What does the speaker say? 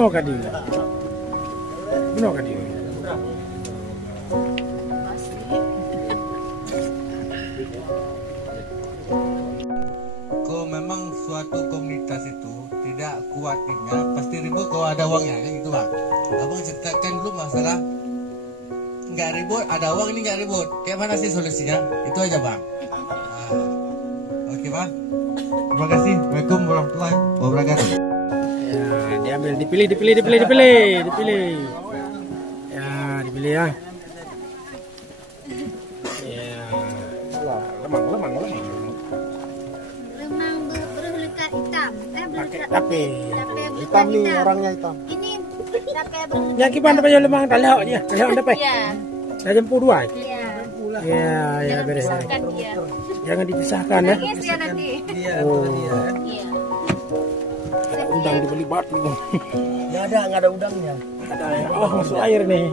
Benar kan dia? Benar kan dia? Kalau memang suatu komunitas itu tidak kuatnya pasti ribut kalau ada uangnya kan gitu bang. Abang ceritakan dulu masalah nggak ribut, ada uang ini nggak ribut. Kayak mana sih solusinya? Itu aja bang. Oke bang. Terima kasih. Waalaikumsalam warahmatullahi wabarakatuh. Ya, diambil, dipilih. Ya, dipilih ya. Ya, lemang. Lemang berlekat hitam. Pakai tape. Hitam nih orangnya hitam. Ini tape berlekat. Ya, gimana pakai lemang kalau dia? Kalau dapat. Iya. Dah jam 2. Iya. Ya, beres. Pisahkan dia. Jangan dipisahkan ya. Nangis dia nanti. Oh, Iya. udang dibeli batu. Ya ada, nggak ada udangnya. Ada ya. Oh, masuk air nih.